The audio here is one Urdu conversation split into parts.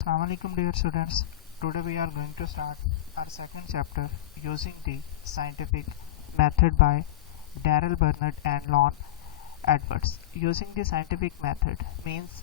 Assalamu alaikum dear students. Today we are going to start our second chapter using the scientific method by Darrell Bernard and Lon Edwards. Using the scientific method means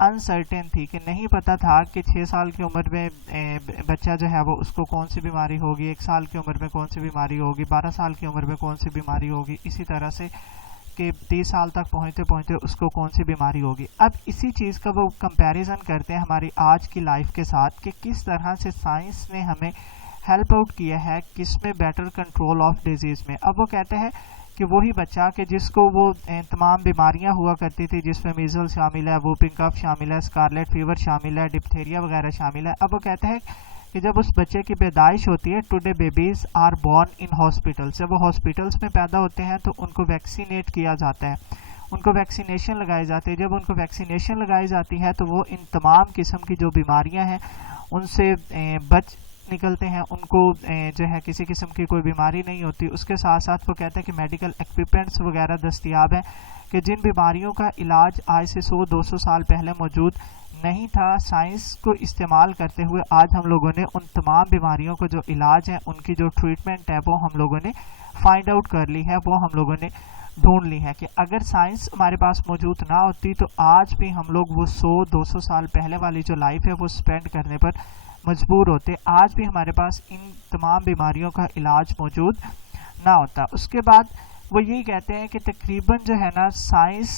uncertain تھی، کہ نہیں پتہ تھا کہ 6 سال کی عمر میں بچہ جو ہے وہ اس کو کون سی بیماری ہوگی، 1 سال کی عمر میں کون سی بیماری ہوگی، 12 سال کی عمر میں کون سی بیماری ہوگی، اسی طرح سے کہ 30 سال تک پہنچتے پہنچتے اس کو کون سی بیماری ہوگی. اب اسی چیز کا وہ کمپیریزن کرتے ہیں ہماری آج کی لائف کے ساتھ کہ کس طرح سے سائنس نے ہمیں ہیلپ آؤٹ کیا ہے کس میں بیٹر کنٹرول آف ڈیزیز میں. اب وہ کہتے ہیں کہ وہی بچہ کہ جس کو وہ تمام بیماریاں ہوا کرتی تھی، جس میں میزل شامل ہے، ووپنگ کف شامل ہے، اسکارلیٹ فیور شامل ہے، ڈپتھیریا وغیرہ شامل ہے. اب وہ کہتے ہیں کہ جب اس بچے کی پیدائش ہوتی ہے، today babies are born in hospitals, جب وہ ہاسپٹلس میں پیدا ہوتے ہیں تو ان کو ویکسینیٹ کیا جاتا ہے، ان کو ویکسینیشن لگائی جاتی ہے. جب ان کو ویکسینیشن لگائی جاتی ہے تو وہ ان تمام قسم کی جو بیماریاں ہیں ان سے بچ نکلتے ہیں، ان کو جو ہے کسی قسم کی کوئی بیماری نہیں ہوتی. اس کے ساتھ ساتھ وہ کہتے ہیں کہ میڈیکل ایکوپمنٹس وغیرہ دستیاب ہیں کہ جن بیماریوں کا علاج آج سے 100-200 سال پہلے موجود نہیں تھا، سائنس کو استعمال کرتے ہوئے آج ہم لوگوں نے ان تمام بیماریوں کو جو علاج ہے، ان کی جو ٹریٹمنٹ ہے، وہ ہم لوگوں نے فائنڈ آؤٹ کر لی ہے، وہ ہم لوگوں نے ڈھونڈ لی ہے. کہ اگر سائنس ہمارے پاس موجود نہ ہوتی تو آج بھی ہم لوگ وہ 100-200 سال پہلے والی جو لائف ہے وہ سپینڈ کرنے پر مجبور ہوتے، آج بھی ہمارے پاس ان تمام بیماریوں کا علاج موجود نہ ہوتا. اس کے بعد وہ یہی کہتے ہیں کہ تقریباً جو ہے نا سائنس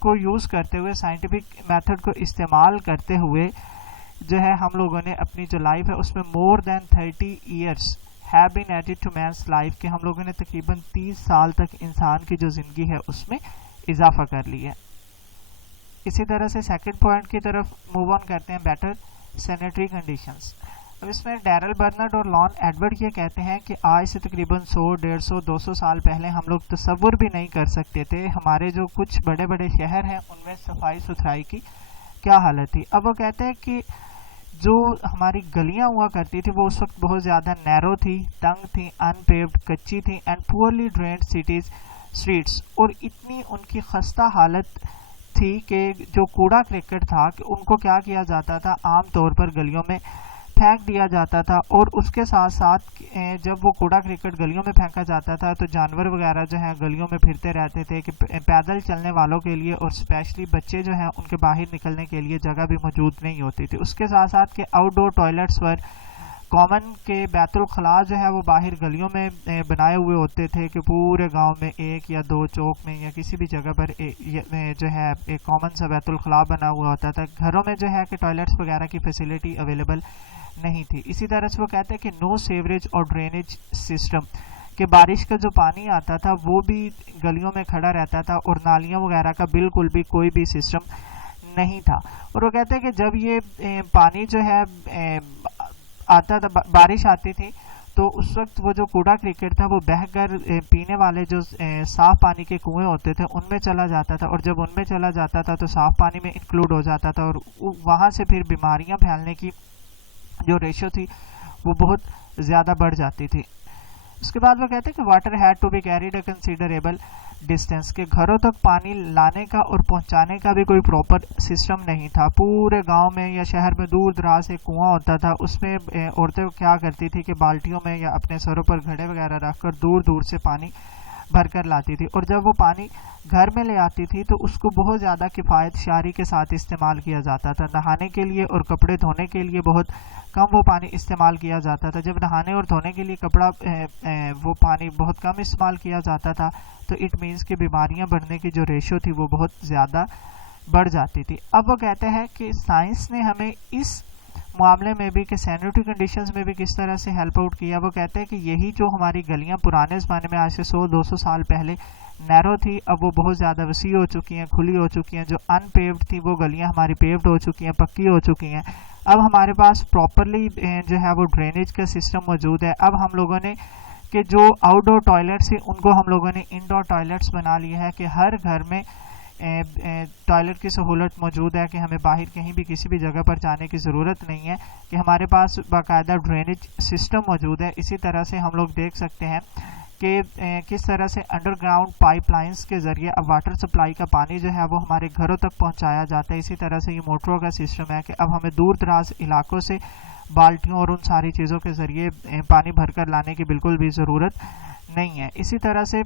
کو یوز کرتے ہوئے، سائنٹیفک میتھڈ کو استعمال کرتے ہوئے جو ہے ہم لوگوں نے اپنی جو لائف ہے اس میں more than 30 years have been added to man's life، کہ ہم لوگوں نے تقریباً 30 سال تک انسان کی جو زندگی ہے اس میں اضافہ کر لی ہے. اسی طرح سے سیکنڈ پوائنٹ کی طرف موو آن کرتے ہیں، بیٹر سینیٹری کنڈیشنز. اب اس میں ڈیرل برنرڈ اور لان ایڈورڈ یہ کہتے ہیں کہ آج سے تقریباً 100-150-200 سال پہلے ہم لوگ تصور بھی نہیں کر سکتے تھے ہمارے جو کچھ بڑے بڑے شہر ہیں ان میں صفائی ستھرائی کی کیا حالت تھی. اب وہ کہتے ہیں کہ جو ہماری گلیاں ہوا کرتی تھی وہ اس وقت بہت زیادہ نیرو تھی، تنگ تھی، ان پیوڈ، کچی تھی، and poorly drained cities streets, اور اتنی ان کی خستہ حالت تھی کہ جو کوڑا کرکٹ تھا کہ ان کو کیا کیا جاتا تھا، عام طور پر گلیوں میں پھینک دیا جاتا تھا. اور اس کے ساتھ ساتھ جب وہ کوڑا کرکٹ گلیوں میں پھینکا جاتا تھا تو جانور وغیرہ جو ہیں گلیوں میں پھرتے رہتے تھے کہ پیدل چلنے والوں کے لیے اور اسپیشلی بچے جو ہیں ان کے باہر نکلنے کے لیے جگہ بھی موجود نہیں ہوتی تھی. اس کے ساتھ ساتھ کہ آؤٹ ڈور ٹوائلٹس پر کامن کے بیت الخلاء جو ہے وہ باہر گلیوں میں بنائے ہوئے ہوتے تھے کہ پورے گاؤں میں 1 یا 2 چوک میں یا کسی بھی جگہ پر جو ہے ایک کامن سا بیت الخلاء بنا ہوا ہوتا تھا. گھروں میں جو ہے کہ ٹوائلٹس وغیرہ کی فیسلٹی اویلیبل نہیں تھی. اسی طرح سے وہ کہتے ہیں کہ نو سیوریج اور ڈرینیج سسٹم، کہ بارش کا جو پانی آتا تھا وہ بھی گلیوں میں کھڑا رہتا تھا اور نالیاں وغیرہ کا بالکل بھی کوئی بھی سسٹم نہیں تھا. اور وہ کہتے ہیں کہ جب یہ پانی جو ہے آتا تھا، بارش آتی تھی تو اس وقت وہ جو کوڑا کرکٹ تھا وہ بہہ کر پینے والے جو صاف پانی کے کنویں ہوتے تھے ان میں چلا جاتا تھا، اور جب ان میں چلا جاتا تھا تو صاف پانی میں انکلوڈ ہو جاتا تھا، اور وہاں سے پھر بیماریاں پھیلنے کی جو ریشو تھی وہ بہت زیادہ بڑھ جاتی تھی. اس کے بعد وہ کہتے ہیں کہ water had to be carried a considerable distance, کہ گھروں تک پانی لانے کا اور پہنچانے کا بھی کوئی پراپر سسٹم نہیں تھا. پورے گاؤں میں یا شہر میں دور دراز ایک کنواں ہوتا تھا، اس میں عورتیں کیا کرتی تھی کہ بالٹیوں میں یا اپنے سروں پر گھڑے وغیرہ رکھ کر دور دور سے پانی بھر کر لاتی تھی، اور جب وہ پانی گھر میں لے آتی تھی تو اس کو بہت زیادہ کفایت شعاری کے ساتھ استعمال کیا جاتا تھا. نہانے کے لیے اور کپڑے دھونے کے لیے بہت کم وہ پانی استعمال کیا جاتا تھا. جب نہانے اور دھونے کے لیے وہ پانی بہت کم استعمال کیا جاتا تھا تو اٹ مینس کہ بیماریاں بڑھنے کی جو ریشو تھی وہ بہت زیادہ بڑھ جاتی تھی. اب وہ کہتے ہیں کہ سائنس نے ہمیں اس معاملے میں بھی کہ سینیٹری کنڈیشنز میں بھی کس طرح سے ہیلپ آؤٹ کیا. وہ کہتے ہیں کہ یہی جو ہماری گلیاں پرانے زمانے میں آج سے 100-200 سال پہلے نیرو تھی، اب وہ بہت زیادہ وسیع ہو چکی ہیں، کھلی ہو چکی ہیں. جو ان پیوڈ تھی وہ گلیاں ہماری پیوڈ ہو چکی ہیں، پکی ہو چکی ہیں. اب ہمارے پاس پراپرلی جو ہے وہ ڈرینیج کا سسٹم موجود ہے. اب ہم لوگوں نے کہ جو آؤٹ ڈور ٹوائلٹس ہیں ان کو ہم لوگوں نے انڈور ٹوائلٹس بنا لیے ہے کہ ہر گھر میں ٹوائلٹ کی سہولت موجود ہے کہ ہمیں باہر کہیں بھی کسی بھی جگہ پر جانے کی ضرورت نہیں ہے، کہ ہمارے پاس باقاعدہ ڈرینیج سسٹم موجود ہے. اسی طرح سے ہم لوگ دیکھ سکتے ہیں کہ کس طرح سے انڈر گراؤنڈ پائپ لائنز کے ذریعے اب واٹر سپلائی کا پانی جو ہے وہ ہمارے گھروں تک پہنچایا جاتا ہے. اسی طرح سے یہ موٹروں کا سسٹم ہے کہ اب ہمیں دور دراز علاقوں سے بالٹیوں اور ان ساری چیزوں کے ذریعے پانی بھر کر لانے کی بالکل بھی ضرورت نہیں ہے. اسی طرح سے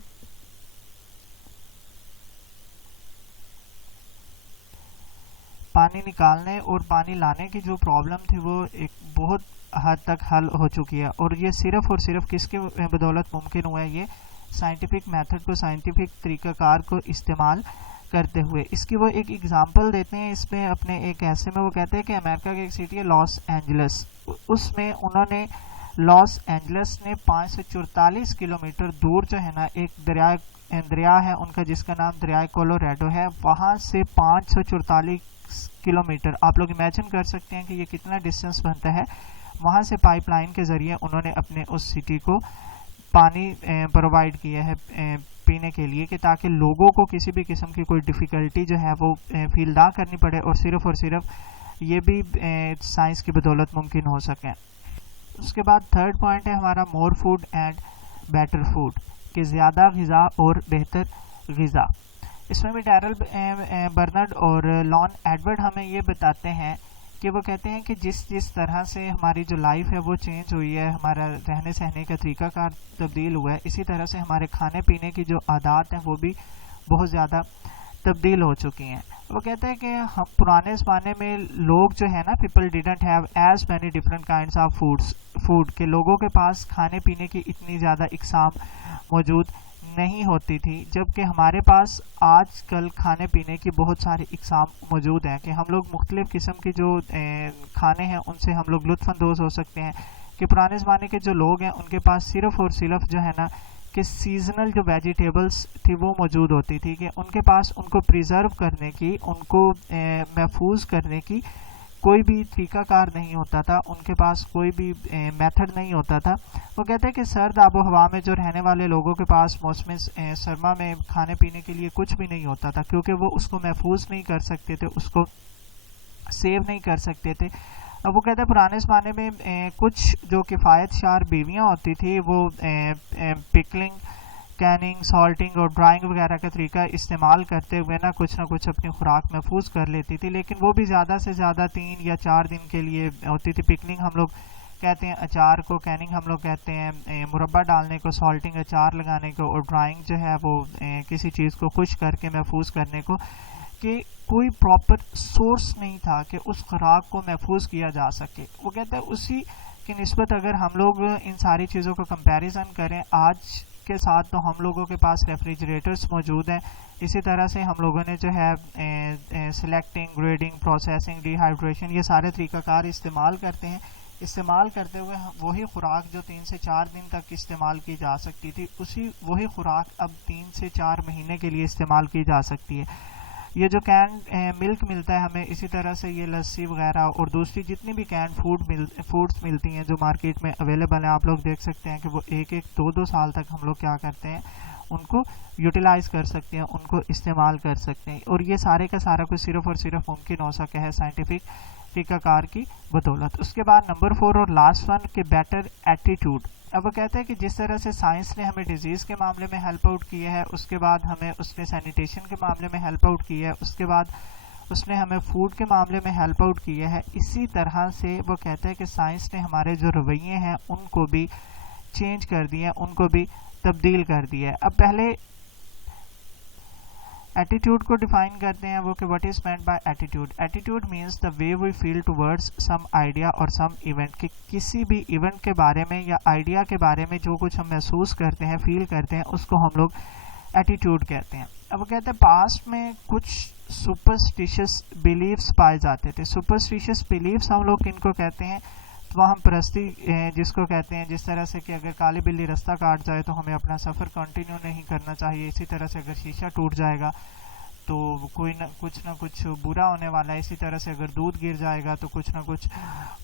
پانی نکالنے اور پانی لانے کی جو پرابلم تھی وہ ایک بہت حد تک حل ہو چکی ہے، اور یہ صرف اور صرف کس کے بدولت ممکن ہوا ہے؟ یہ سائنٹیفک میتھڈ کو، سائنٹیفک طریقہ کار کو استعمال کرتے ہوئے. اس کی وہ ایک ایگزامپل دیتے ہیں اس میں اپنے ایک ایسے میں. وہ کہتے ہیں کہ امریکہ کی ایک سٹی ہے لاس اینجلس، اس میں انہوں نے لاس اینجلس نے 544 کلومیٹر دور جو ہے نا ایک دریا ہے ان کا جس کا نام دریائے کولوریڈو ہے، وہاں سے 544 کلومیٹر، آپ لوگ امیجن کر سکتے ہیں کہ یہ کتنا ڈسٹینس بنتا ہے. وہاں سے پائپ لائن کے ذریعے انہوں نے اپنے اس سٹی کو پانی پرووائڈ کیا ہے پینے کے لیے، کہ تاکہ لوگوں کو کسی بھی قسم کی کوئی ڈیفیکلٹی جو ہے وہ فیل نہ کرنی پڑے، اور صرف یہ بھی سائنس کی بدولت ممکن ہو سکے. اس کے بعد تھرڈ پوائنٹ ہے ہمارا مور فوڈ اینڈ بیٹر فوڈ، کہ زیادہ غذا اور بہتر غذا. اس میں بھی ڈیرل برنرڈ اور لان ایڈورڈ ہمیں یہ بتاتے ہیں کہ وہ کہتے ہیں کہ جس طرح سے ہماری جو لائف ہے وہ چینج ہوئی ہے، ہمارا رہنے سہنے کا طریقہ کار تبدیل ہوا ہے، اسی طرح سے ہمارے کھانے پینے کی جو عادات ہیں وہ بھی بہت زیادہ تبدیل ہو چکی ہیں. وہ کہتے ہیں کہ ہم پرانے زمانے میں لوگ جو ہے نا people didn't have as many different kinds of food, کہ لوگوں کے پاس کھانے پینے کی اتنی زیادہ اقسام موجود نہیں ہوتی تھی، جبکہ ہمارے پاس آج کل کھانے پینے کی بہت ساری اقسام موجود ہیں، کہ ہم لوگ مختلف قسم کے جو کھانے ہیں ان سے ہم لوگ لطف اندوز ہو سکتے ہیں. کہ پرانے زمانے کے جو لوگ ہیں ان کے پاس صرف اور صرف جو ہے نا کہ سیزنل جو ویجیٹیبلز تھی وہ موجود ہوتی تھی، کہ ان کے پاس ان کو پریزرو کرنے کی، ان کو محفوظ کرنے کی کوئی بھی طریقہ کار نہیں ہوتا تھا، ان کے پاس کوئی بھی میتھڈ نہیں ہوتا تھا. وہ کہتے ہیں کہ سرد آب و ہوا میں جو رہنے والے لوگوں کے پاس موسم سرما میں کھانے پینے کے لیے کچھ بھی نہیں ہوتا تھا، کیونکہ وہ اس کو محفوظ نہیں کر سکتے تھے، اس کو سیو نہیں کر سکتے تھے. وہ کہتے ہیں پرانے زمانے میں کچھ جو کفایت شار بیویاں ہوتی تھی وہ پکلنگ، کیننگ، سالٹنگ اور ڈرائنگ وغیرہ کا طریقہ استعمال کرتے ہوئے نہ کچھ اپنی خوراک محفوظ کر لیتی تھی، لیکن وہ بھی زیادہ سے زیادہ 3 یا 4 دن کے لیے ہوتی تھی. پکلنگ ہم لوگ کہتے ہیں اچار کو، کیننگ ہم لوگ کہتے ہیں مربع ڈالنے کو، سالٹنگ اچار لگانے کو، اور ڈرائنگ جو ہے وہ کسی چیز کو خشک کر کے محفوظ کرنے کو. کہ کوئی پراپر سورس نہیں تھا کہ اس خوراک کو محفوظ کیا جا سکے. وہ کہتے ہیں اسی کی نسبت اگر ہم لوگ ان ساری چیزوں کو کمپیریزن کریں آج کے ساتھ، تو ہم لوگوں کے پاس ریفریجریٹرز موجود ہیں. اسی طرح سے ہم لوگوں نے جو ہے selecting, grading, processing, D hydration, یہ سارے طریقہ کار استعمال کرتے ہیں. استعمال کرتے ہوئے وہی خوراک جو 3 سے 4 دن تک استعمال کی جا سکتی تھی، وہی خوراک اب 3 سے 4 مہینے کے لیے استعمال کی جا سکتی ہے. یہ جو کین ملک ملتا ہے ہمیں، اسی طرح سے یہ لسی وغیرہ اور دوسری جتنی بھی کین فوڈس ملتی ہیں جو مارکیٹ میں اویلیبل ہیں، آپ لوگ دیکھ سکتے ہیں کہ وہ 1-2 سال تک ہم لوگ کیا کرتے ہیں، ان کو یوٹیلائز کر سکتے ہیں، ان کو استعمال کر سکتے ہیں. اور یہ سارے کا سارا کچھ صرف اور صرف ممکن ہو سکے ہے سائنٹیفک طریقہ کار کی بدولت. اس کے بعد نمبر 4 اور لاسٹ ون کہ بیٹر ایٹیٹیوڈ. اب وہ کہتے ہیں کہ جس طرح سے سائنس نے ہمیں ڈیزیز کے معاملے میں ہیلپ آؤٹ کیا ہے، اس کے بعد ہمیں اس نے سینیٹیشن کے معاملے میں ہیلپ آؤٹ کیا ہے، اس کے بعد اس نے ہمیں فوڈ کے معاملے میں ہیلپ آؤٹ کیا ہے، اسی طرح سے وہ کہتے ہیں کہ سائنس نے ہمارے جو رویے ہیں ان کو بھی چینج کر دیا ہے، ان کو بھی تبدیل کر دیا ہے. اب پہلے ایٹیٹیوڈ کو ڈیفائن کرتے ہیں وہ کہ what is meant by attitude. Attitude means the way we feel towards some idea اور سم ایونٹ، کہ کسی بھی ایونٹ کے بارے میں یا آئیڈیا کے بارے میں جو کچھ ہم محسوس کرتے ہیں، فیل کرتے ہیں، اس کو ہم لوگ ایٹیٹیوڈ کہتے ہیں. اب وہ کہتے ہیں پاسٹ میں کچھ سپرسٹیشس بلیفس پائے جاتے تھے. سپرسٹیشس بلیفس ہم لوگ کن کو کہتے ہیں؟ تو ہم پرستی جس کو کہتے ہیں، جس طرح سے کہ اگر کالی بلی رستہ کاٹ جائے تو ہمیں اپنا سفر کنٹینیو نہیں کرنا چاہیے. اسی طرح سے اگر شیشہ ٹوٹ جائے گا تو کچھ نہ کچھ برا ہونے والا ہے. اسی طرح سے اگر دودھ گر جائے گا تو کچھ نہ کچھ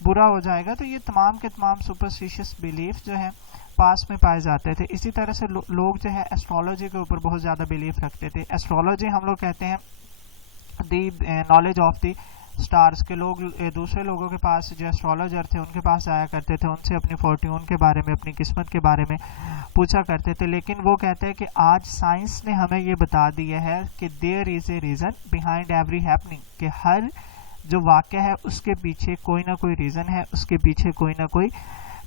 برا ہو جائے گا. تو یہ تمام کے تمام سپرسٹیشس بلیف جو ہیں پاس میں پائے جاتے تھے. اسی طرح سے لوگ جو ہے ایسٹرولوجی کے اوپر بہت زیادہ بلیف رکھتے تھے. ایسٹرولوجی ہم لوگ کہتے ہیں the knowledge of the stars, کے لوگ دوسرے لوگوں کے پاس جو ایسٹرولوجر تھے ان کے پاس جایا کرتے تھے، ان سے اپنی فورٹیون کے بارے میں، اپنی قسمت کے بارے میں پوچھا کرتے تھے. لیکن وہ کہتے ہیں کہ آج سائنس نے ہمیں یہ بتا دیا ہے کہ there is a reason behind every happening, کہ ہر جو واقعہ ہے اس کے پیچھے کوئی نہ کوئی ریزن ہے، اس کے پیچھے کوئی نہ کوئی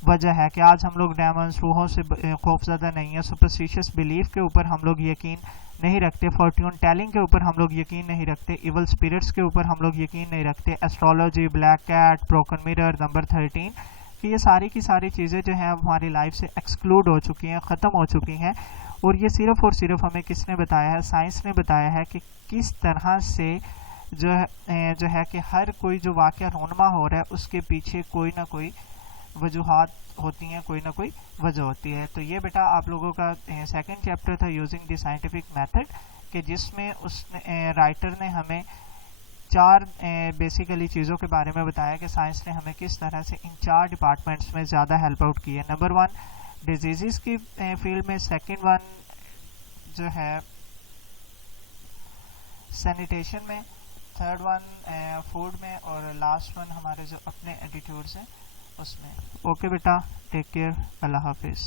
وجہ ہے. کہ آج ہم لوگ ڈیمونز، روحوں سے خوف زدہ نہیں ہیں، سپرسٹیشس بلیف کے اوپر ہم لوگ یقین نہیں رکھتے. فارچون ٹیلنگ کے اوپر ہم لوگ یقین نہیں رکھتے. ایول اسپرٹس کے اوپر ہم لوگ یقین نہیں رکھتے. Astrology, black cat, broken mirror, number 13, کہ یہ ساری کی ساری چیزیں جو ہیں اب ہماری لائف سے ایکسکلوڈ ہو چکی ہیں, ختم ہو چکی ہیں. اور یہ صرف اور صرف ہمیں کس نے بتایا ہے؟ سائنس نے بتایا ہے کہ کس طرح سے جو ہے کہ ہر کوئی جو واقعہ رونما ہو رہا ہے اس کے پیچھے کوئی نہ کوئی وجوہات ہوتی ہیں, کوئی نہ کوئی وجہ ہوتی ہے. تو یہ بیٹا آپ لوگوں کا سیکنڈ چیپٹر تھا یوزنگ دی سائنٹیفک میتھڈ, کہ جس میں اس رائٹر نے ہمیں 4 بیسیکلی چیزوں کے بارے میں بتایا کہ سائنس نے ہمیں کس طرح سے ان 4 ڈپارٹمنٹس میں زیادہ ہیلپ آؤٹ کی ہے. نمبر 1 ڈیزیزز کی فیلڈ میں, سیکنڈ 1 جو ہے سینیٹیشن میں, تھرڈ 1 فوڈ میں, اور لاسٹ 1 ہمارے جو اپنے ایٹیٹیوڈس ہیں اس میں. اوکے بیٹا, ٹیک کیئر, اللہ حافظ.